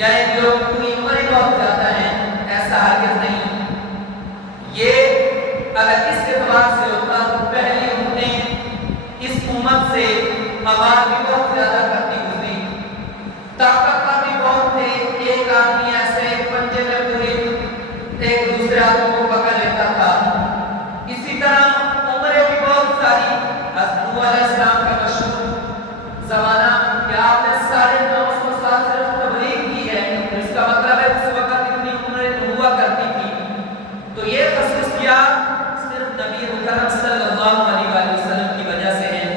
یا ان لوگوں کی عمریں بہت زیادہ ہیں، ایسا ہرگز نہیں۔ یہ اگر اس اعتبار سے ہوتا تو پہلی امتیں اس امت سے عوام بھی بہت زیادہ کرتی گزری، طاقتور بھی بہت تھے، ایک آدمی ایسے پنجے میں پوری ایک دوسرے آدمی کو پکڑ لیتا تھا۔ اسی طرح عمریں بھی بہت ساری، حضرت نوح علیہ السلام کا مشہور زمانہ کہ آپ نے 950 سال صرف تبلیغ کی ہے، اس کا مطلب ہے اس وقت اتنی عمریں ہوا کرتی تھی۔ تو یہ خصوصیات صرف نبی مکرم صلی اللہ علیہ وآلہ وسلم کی وجہ سے ہیں،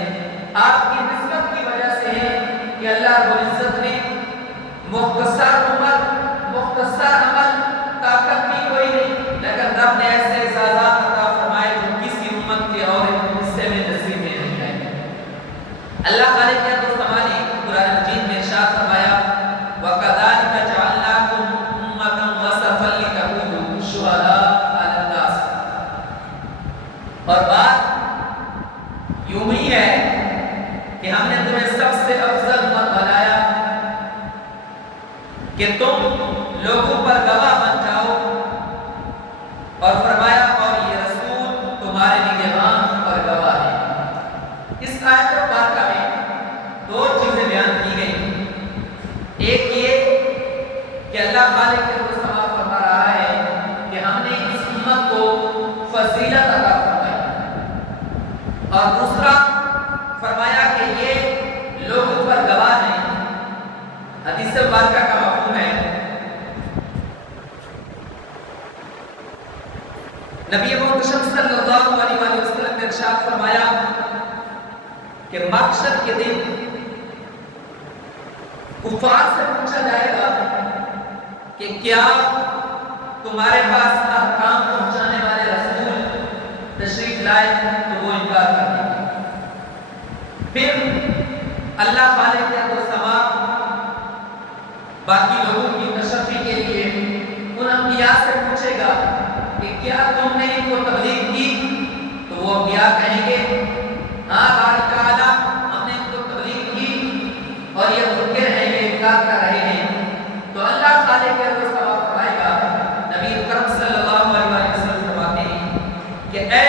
آپ کی نسبت کی وجہ سے ہیں کہ اللہ رب العزت نے مختصر عمر، مختصر عمل، طاقت بھی کوئی نہیں، لیکن رب نے ایسے اعزازات عطا فرمائے جو کسی امت کے اور حصے میں نصیب میں نہیں آئے۔ اللہ خالق نے تو سمالی قرآن مجید میں ارشاد فرمایا وَكَذَلِكَ جَعَلْنَاكُمْ أُمَّةً وَسَطًا لِتَكُونُوا شُهَدَاءَ عَلَى النَّاسِ۔ اور بات یوں ہی ہے کہ ہم نے تمہیں سب سے افضل امت بنایا کہ تم لوگوں پر گواہ بن جاؤ، اور فرمایا اور یہ رسول تمہارے نگہبان اور گواہ ہے۔ اس آیت مبارکہ میں دو چیزیں بیان کی گئی، ایک یہ کہ اللہ خالق کے سما فرما رہا ہے کہ ہم نے اس امت کو فضیلت عطا فرمائی، اور دوسرا فرمایا کہ یہ لوگوں پر گواہ ہیں۔ حدیث مبارکہ کا مفہوم ہے، نبی محتشم صلی اللہ علیہ وآلہ وسلم نے ارشاد فرمایا کہ محشر کے دن کفار سے پوچھا جائے گا کہ کیا تمہارے پاس احکام پہنچانے والے رسول تشریف لائے، تو وہ انکار کر دیں گے۔ پھر اللہ خالق کے سما باقی لوگوں کی تشفی کے لیے ان انبیاء سے پوچھے گا کہ کیا تم نے ان کو تبلیغ کی، تو وہ انبیاء کہیں گے ہاں باری تعالیٰ ہم نے ان کو تبلیغ کی، اور یہ منکر ہیں، یہ انکار کر رہے ہیں۔ تو اللہ خالق کے سما فرمائے گا، نبی کرم صلی اللہ علیہ وسلم فرماتے ہیں کہ اے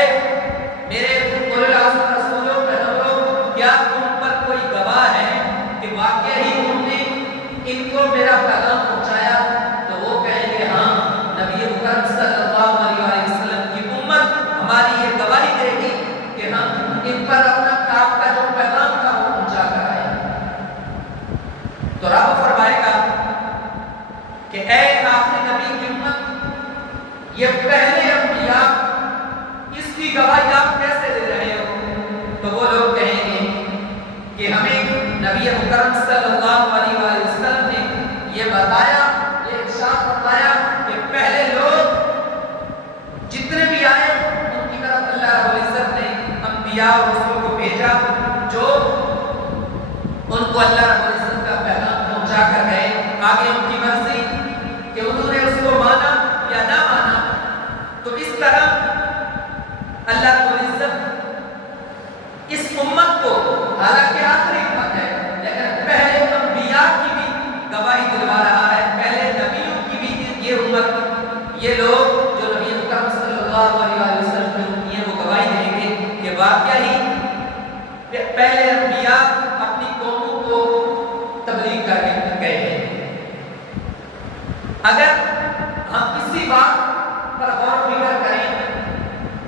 میرے اولو العزم رسولوں پیغمبروں، کیا تم پر کوئی گواہ ہے کہ واقعی تم نے ان کو میرا پیغام پہنچایا؟ تو وہ کہیں گے ہاں، نبی کرم صلی اللہ علیہ وسلم کی امت ہماری یہ گواہی دے گی کہ ہم ان پر اپنا آپ کا جو پیغام تھا وہ پہنچا کر آئے۔ تو رب فرمائے گا کہ اے آخری نبی کی امت، یہ پہلے انبیاء، اس کی گواہی آپ کیسے دے رہے ہو؟ تو وہ لوگ کہیں گے کہ ہمیں نبی مکرم صلی اللہ علیہ وسلم نے یہ بتایا، یہ ارشاد فرمایا کہ پہلے لوگ جتنے بھی آئے ان کی طرف اللہ رب العزت نے انبیاء اور رسول کو بھیجا، جو ان کو اللہ رب العزت کا پیغام پہنچا کر گئے۔ آگے ان کی مرضی کہ انہوں نے اس کو مانا یا نہ مانا۔ تو اس طرح اللہ رب العزت اس امت کو، حالانکہ آخری امت ہے لیکن پہلے انبیاء کی بھی گواہی دلوا رہا ہے، پہلے نبیوں کی بھی یہ امت، یہ لوگ جو نبی مکرم صلی اللہ علیہ وسلم کی امت ہیں وہ گواہی دیں گے کہ واقعی پہلے انبیاء اپنی قوموں کو تبلیغ کر کے گئے ہیں۔ اگر ہم کسی بات پر غور و فکر کریں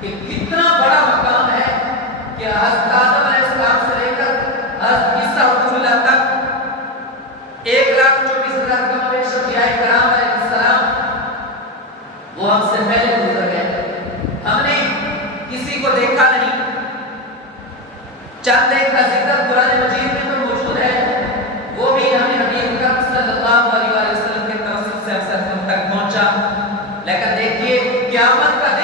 کہ کتنا بڑا مقام ہے کہ حضرت آدم علیہ السلام سے لے کر حضرت عیسیٰ رسول اللہ تک 1,24,000 کم بیش انبیاء کرام علیہ السلام وہ ہم سے پہلے گزر گئے، ہم نے کسی کو دیکھا نہیں۔ چند ایک کا ذکر قرآن مجید میں تو موجود ہے، وہ بھی ہمیں نبی اکرم صلی اللہ علیہ وسلم کے توسط سے اکثر ہم تک پہنچا، لیکن دیکھیے قیامت کا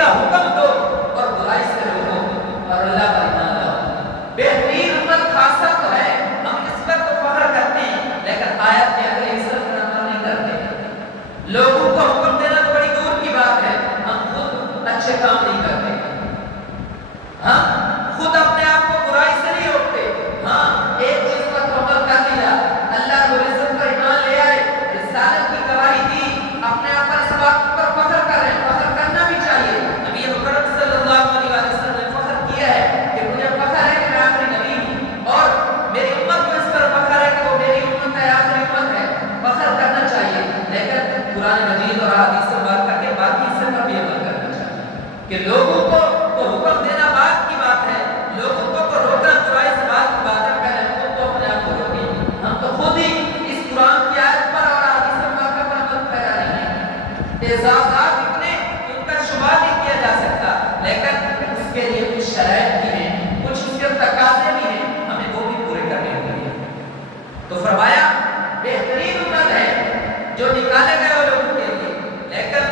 کا حکم دو اور برائی سے روکو اور اللہ پر ایمان لاؤ۔ بہترین امت خاصہ تو ہے، ہم اس پر تو فخر کرتے ہیں، لیکن آیت کے اگلے حصے پر عمل نہیں کرتے۔ لوگوں کو حکم دینا تو بڑی دور کی بات ہے، ہم خود اچھے کام نہیں کرتے، ہم خود اپنے آپ کو برائی سے نہیں روکتے۔ ہاں ایک چیز پر تو عمل کر لیا، اللہ رب العزت پر ایمان لے آئے، رسالت کی گواہی دی، اپنے آپ پر اس بات پر فخر کر رہے ہیں، فخر کرنا بھی چاہیے۔ نبی مکرم صلی اللہ علیہ وسلم نے فخر کیا ہے کہ مجھے فخر ہے کہ میں آخری نبی ہوں، اور میری امت کو اس پر فخر ہے کہ وہ میری امت ہے، آخری امت ہے، فخر کرنا چاہیے۔ لیکن قرآن مجید اور احادیث سے بات کر کے باقی حصے پر بھی عمل کرنا چاہیے کہ لوگوں کو تو حکم دینا بات کی بات ہے، لوگوں کو روکنا برائی سے بات کی بات ہے، پہلے خود تو اپنے آپ کو روکیں۔ ہم تو خود ہی اس قرآن کی آیت پر اور احادیث پاک پر عمل پھیلا رہے ہیں، اعزازات اتنے ان کا شمار نہیں کیا جا سکتا، لیکن اس کے لیے کچھ شرائط بھی ہیں، کچھ اس کے تقاضے بھی ہیں، ہمیں وہ بھی پورے کرنے ہوں گے۔ تو فرمایا بہترین امت ہے جو نکالے گئے وہ لوگوں کے لیے، لیکن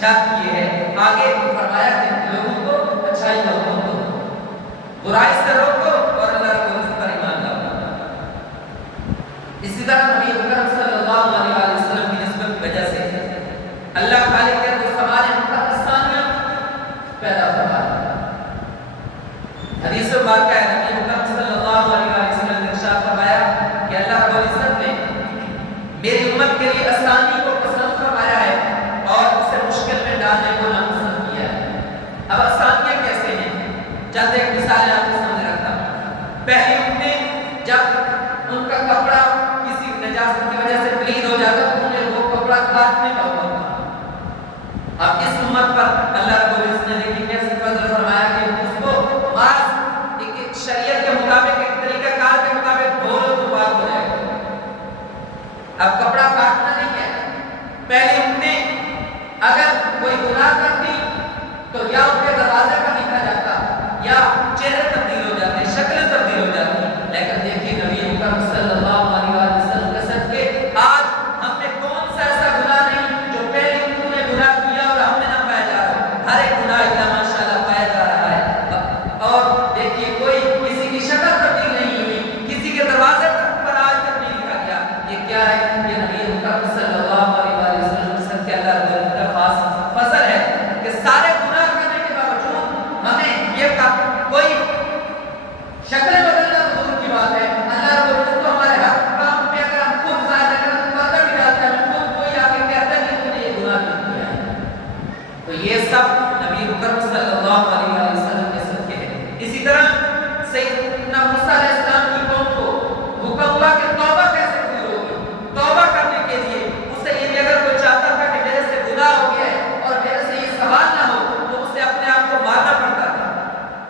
شرط یہ ہے، آگے فرمایا کہ لوگوں کو اچھائی کا حکم دو، برائی سے روکو اور اللہ رب العزت پر ایمان لاؤ۔ اسی طرح نبی اکرم صلی اللہ علیہ وسلم کی نسبت کی وجہ سے اللہ خالق کے تو سمانے مقدسانیاں پیدا فرمایا۔ حدیث پاک ہے نبی اکرم صلی اللہ علیہ وسلم نے ارشاد فرمایا کہ اللہ رب العزت نے میری امت کے لیے آسانی کو پسند فرمایا ہے اور اسے مشکل میں ڈالنے کو ناپسند کیا ہے۔ اب آسانیاں کیسے ہیں؟ چند ایک مثالیں آپ کے سامنے رکھتا ہوں۔ پہلی امتیں جب ان کا کپڑا کسی نجاست کی وجہ سے پلید ہو جاتا تو انہیں وہ کپڑا کاٹنے کا حکم تھا۔ اب اس امت پر اللہ رب العزت نے دیکھی کیسے فضل فرمایا کہ اس کو بعض ایک شریعت کے مطابق ایک طریقہ کار کے مطابق دھو تو پاک ہو جائے گا۔ اب کپڑا کاٹنا نہیں ہے۔ پہلی امتیں اگر کوئی گناہ کرتی تو یا ان کے دروازے پر لکھا جاتا یا چہرے تبدیل ہو جاتے، شکلیں تبدیل ہو جاتی، لیکن دیکھیے نبی اکرم صلی اللہ علیہ وسلم کے صدقے آج ہم میں کون سا ایسا گناہ نہیں جو پہلی امتوں نے گناہ کیا اور ہم میں نہ پایا جا رہا، ہر ایک گناہ اللہ ماشاءاللہ پایا جا رہا ہے۔ اور دیکھیے کوئی کسی کی شکل تبدیل نہیں ہوئی، کسی کے دروازے پر آج تک نہیں لکھا گیا، یہ کیا ہے؟ یہ نبی اکرم صلی اللہ علیہ وسلم کے صدقے اللہ رب العزت کا خاص فضل ہے کہ سارے گناہ کرنے کے باوجود ہمیں یہ کوئی شکلیں بدلنا تو دور کی بات ہے، اللہ رب العزت تو ہمارے ہر کام پہ اگر ہم خود ظاہر کریں تو پردہ بھی ڈالتا ہے، خود کوئی آ کے کہتا ہے کہ تم نے یہ گناہ نہیں کیا ہے۔ تو یہ سب نبی اکرم صلی اللہ علیہ وسلم کے صدقے ہیں۔ اسی طرح سیدنا موسیٰ علیہ السلام کی قوم کو حکم ہوا کہ توبہ کیسے پوری ہوگی؟ توبہ کرنے کے لیے اسے یہ اگر کوئی چاہتا تھا کہ میرے سے گناہ ہو گیا ہے اور میرے سے یہ سوال نہ ہو تو اسے اپنے آپ کو مارنا پڑتا تھا،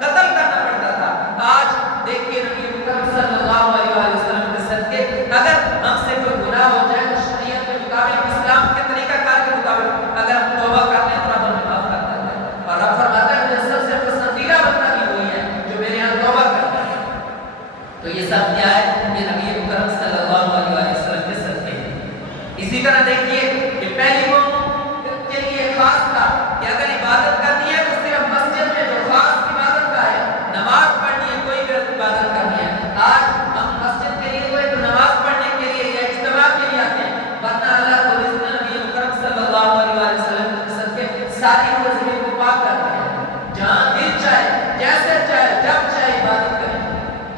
قتل کرنا پڑتا تھا۔ آج دیکھیے نبی اکرم صلی اللہ علیہ وسلم کے صدقے اگر ہم سے کوئی گناہ ہو جائے تو شریعت کے مطابق، اسلام کے طریقہ کار کے مطابق اگر ہم توبہ کر لیں تو رب ہمیں معاف کر دیتا ہے، اور رب فرماتا ہے مجھے سب سے پسندیدہ بندہ بھی وہی ہے جو میرے یہاں توبہ کرتا ہے۔ تو یہ سب کیا ہے؟ یہ نبی اکرم صلی اللہ علیہ وسلم کے صدقے ہیں۔ اسی طرح دیکھیے کہ پہلی قوم کے لیے خاص تھا کہ اگر عبادت کرنی ہے تو صرف مسجد میں جو خاص عبادت کا ہے، نماز پڑھنی ہے، کوئی بھی عبادت کرنی ہے۔ آج ہم مسجد کے لیے کوئی نماز پڑھنے کے لیے یا اجتماع کے لیے آتے ہیں، ورنہ اللہ رب العزت نے نبی اکرم صلی اللہ علیہ وسلم کے صدقے ساری وظیفے کو پاک کر دیا ہے۔ جہاں دل چاہے، جیسے چاہے، جب چاہے عبادت کریں،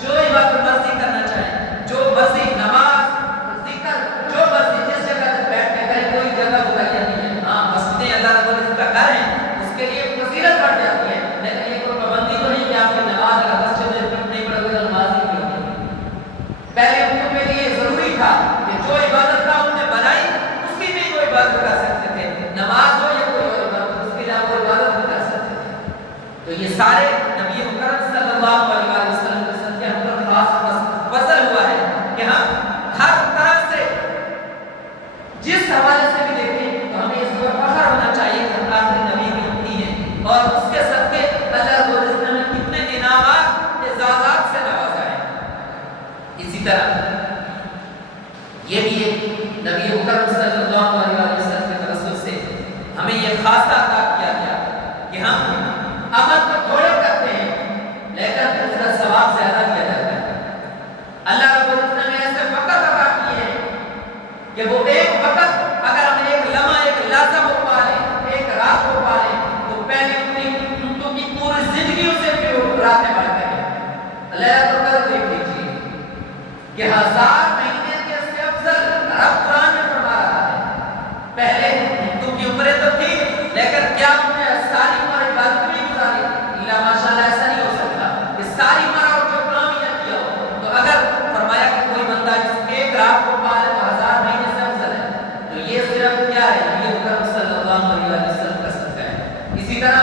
جو عبادت مرضی کرنا چاہیں، جو مرضی نماز ذکر جو مرضی جس جگہ بیٹھ کے کریں، کوئی جگہ بتائی نہیں ہے۔ ہاں مسجدیں اللہ رب العزت کا گھر ہے، اس کے لیے فضیلت بڑھ جاتی ہے، لیکن یہ کوئی پابندی تو نہیں کہ آپ کی نماز اگر مسجد میں نہیں پڑھو گے تو نماز نہیں ہوگی۔ پہلے امتوں کے لیے ضروری تھا کہ جو عبادت کا انہوں نے بنائی اسی میں کوئی عبادت کر سکتے تھے، نماز ہو یا کوئی اور عبادت، اس کے علاوہ کوئی عبادت نہیں کر سکتے تھے۔ تو یہ سارے نبی اکرم صلی اللہ علیہ وسلم کے صدقے ہم پر خاص فضل ہوا ہے کہ ہم ہر طرح سے جس حوالے سے بھی دیکھیں تو ہمیں اس پر فخر ہونا چاہیے کہ ہم آخری نبی کی امتی ہیں، اور اس کے صدقے اللہ رب العزت نے کتنے انعامات اعزازات سے نوازا ہے۔ اسی طرح یہ بھی ایک نبی اکرم صلی اللہ علیہ وسلم کے توسط سے ہمیں یہ خاصہ عطا کیا گیا طرح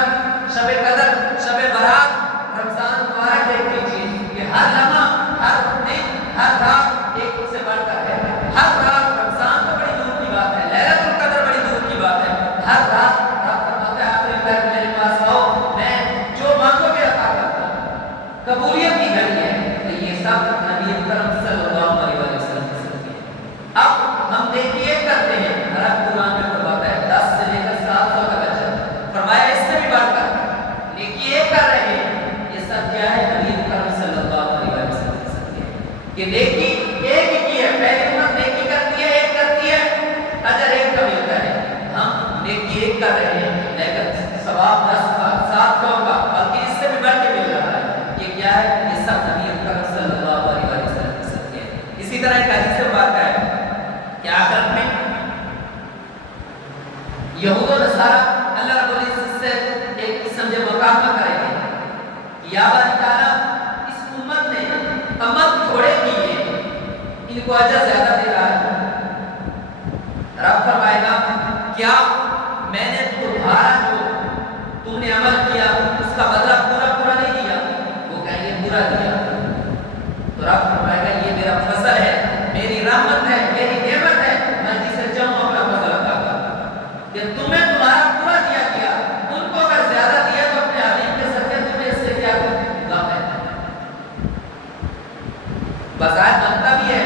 شب قدر، شب برات، رمضان مبارک دیکھ لیجیے کہ ہر لمحہ، ہر دن، ہر رات ایک سے بڑھ کر ہے. ہر رات رمضان تو بڑی دور کی بات ہے، لیلۃ القدر بڑی دور کی بات ہے. ہر رات رب فرماتا ہے آخری پہر میرے پاس آؤ، میں جو مانگو گے عطا کرتا ہوں. قبولیت کی گھڑی ہے. تو یہ سب نبی اکرم صلی اللہ علیہ وسلم کے صدقے ہیں. اب ہم دیکھیے کرتے ہیں، رب قرآن میں فرماتا ہے 10 سے لے کر 700 تک اجر، فرمایا اس سے بھی بڑھ کر نیکی ایک کر رہے ہیں. یہ سب کیا ہے؟ نبی اکرم صلی اللہ علیہ وسلم کے صدقے ہیں کہ نیکی ایک ہی کی ہے. پہلی امت نیکی کرتی ہے، ایک کرتی ہے، اجر ایک کا ملتا ہے. ہم نیکی ایک کر رہے ہیں لیکن ثواب 10 کا، 700 کا، بلکہ اس سے بھی بڑھ کے مل رہا ہے. یہ کیا ہے؟ یہ سب نبی اکرم صلی اللہ علیہ وسلم کے صدقے ہیں. اسی طرح ایک حدیث سے بات ہے کہ آخرت میں یہود و نصارہ اللہ رب العزت سے ایک قسم کے مقابلہ کریں گے. یا باری تعالیٰ اس امت نے عمل تھوڑے کیے، ان کو اجر زیادہ دے رہا ہے. رب فرمائے گا کیا میں نے تمہارا جو تم نے عمل کیا اس کا بدلہ پورا نہیں دیا؟ وہ کہیں گے پورا دیا. تو رب فرمائے گا یہ میرا فضل ہے، میری رحمت ہے، میری نعمت ہے، میں جسے چاہوں اپنا فضل عطا کرتا ہوں. کہ تمہیں تمہارا پورا دیا گیا، ان کو اگر زیادہ دیا تو اپنے حبیب کے صدقے تمہیں اس سے کیا غم ہے. بظاہر بنتا بھی ہے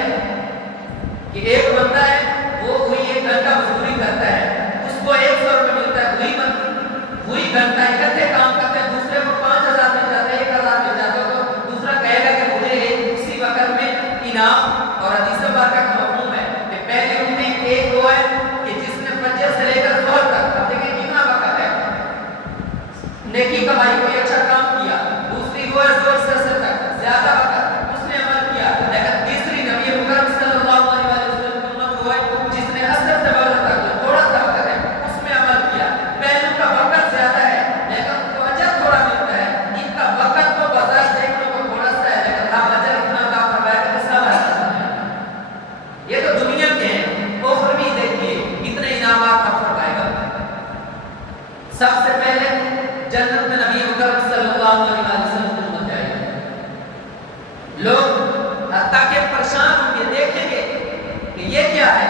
کہ ایک بندہ ہے وہ وہی 1 گھنٹہ مزدوری کرتا ہے، اس کو 100 روپے ملتا ہے، وہی گھنٹہ اکٹھے کام کرتے ہیں، دوسرے کو 5000 مل جاتے ہیں، 1000 مل جاتے ہیں. تو دوسرا کہے گا کہ مجھے اسی وقت میں انعام. اور حدیث پاک کا مفہوم ہے کہ پہلی امید ایک وہ ہے کہ جس نے فجر سے لے کر ظہر تک، اب دیکھیں کتنا وقت ہے، نیکی کمائی، کوئی اچھا کام کیا. دوسری وہ ہے ظہر سے عصر تک، زیادہ وقت اس نے عمل کیا. لیکن تیسری نبی مکرم صلی اللہ علیہ وسلم کی امت وہ ہے جس نے عصر سے مغرب تک تھوڑا سا وقت ہے اس میں عمل کیا. پہلوں کا وقت زیادہ ہے لیکن ان کو اجر تھوڑا ملتا ہے. ان کا وقت تو بظاہر دیکھنے کو تھوڑا سا ہے لیکن رب اجر اتنا کا فرمایا کہ سب ہے. یہ تو دنیا کے ہیں، اخروی دیکھیے کتنے انعامات آپ فرمائے گا. سب سے پہلے جنت میں نبی مکرم صلی اللہ علیہ وسلم کی امت جائے گی. لوگ حتیٰ کہ پریشان ہوں گے، دیکھیں گے کہ یہ کیا ہے.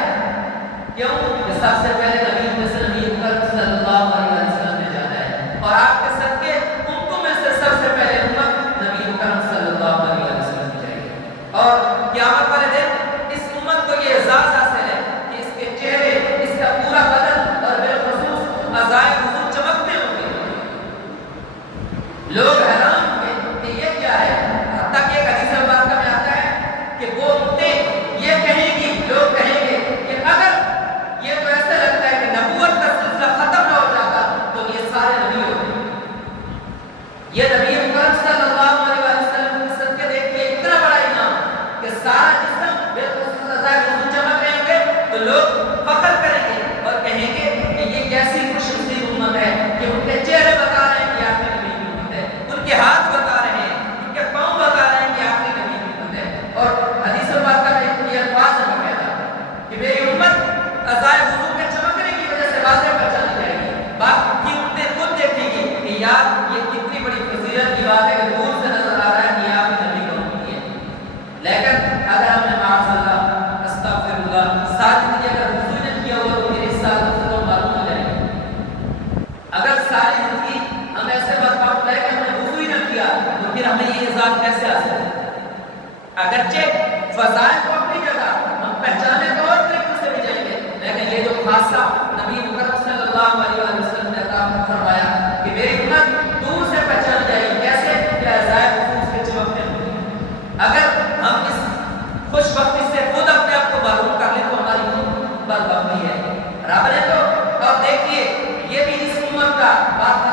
کیوں کہ سب سے پہلے نبی مکرم صلی اللہ علیہ وسلم نے جانا ہے. اور آپ کے صدقے امتوں میں سے سب سے پہلے امت نبی مکرم صلی اللہ علیہ وسلم کی جائے گی. اور قیامت والے دن اس امت کو یہ اعزاز حاصل ہے کہ اس کے چہرے، اس کا پورا بدن اور بالخصوص اعضائے وضو چمکتے ہوں گے. لوگ حیران ہوں گے کہ یہ کیا ہے. حتیٰ کہ ایک حدیث پاک میں آتا ہے کہ وہ امتیں یہ کہیں گی، لوگ کہیں گے کہ اگر یہ تو ایسا لگتا ہے کہ نبوت کا سلسلہ ختم نہ ہو جاتا تو یہ سارے نبی ہوتے. یہ نبی مکرم صلی اللہ علیہ وسلم کے صدقے دیکھیے اتنا بڑا انعام کہ سارا جسم بالخصوص اعضائے وضو چمک رہے ہوں گے تو لوگ فخر کریں گے اور کہیں گے کہ یہ کیسی خوش نصیب امت ہے کہ ان کے چہرے بتا رہے ہیں کہ آخری نبی کی امت ہے، ان کے ہاتھ بتا رہے ہیں، ان کے پاؤں بتا رہے ہیں کہ آخری نبی کی امت ہے. اور حدیث پاک میں یہ الفاظ ہے باقاعدہ کہ میری امت اعضائے وضو کے چمکنے کی وجہ سے واضح پہچانی جائے گی. باقی امتیں خود دیکھیں گی کہ یار یہ کتنی بڑی فضیلت کی بات ہے کہ دور سے نظر آ رہا ہے کہ یہ آخری نبی کی امت ہے. لیکن اگر ہم نے معاذ اللہ استغفر اللہ ساتھ میں اگر وضو نہ کیا ہوا تو میرے ساتھ سے تو معلوم ہو جائے گا. اگر ساری زندگی ہم ایسے برباد رہے کہ ہم نے وضو ہی نہ کیا تو پھر ہمیں یہ اعزاز کیسے حاصل ہے؟ اگرچہ فضائل کو اپنی جگہ ہم پہچانے تو اور طریقوں سے بھی جائیں گے لیکن یہ جو خاصہ نبی مکرم صلی اللہ علیہ وسلم نے عطا فرمایا کہ میری امت دور سے پہچان جائے گی. کیسے؟ کہ اعضائے وضو اس کے چمکتے ہوں گے. اگر ہم اس خوش بختی سے خود اپنے آپ کو معلوم کر لیں تو ہماری خود بدبختی ہے. رب نے تو اور دیکھیے یہ بھی اس امت کا بات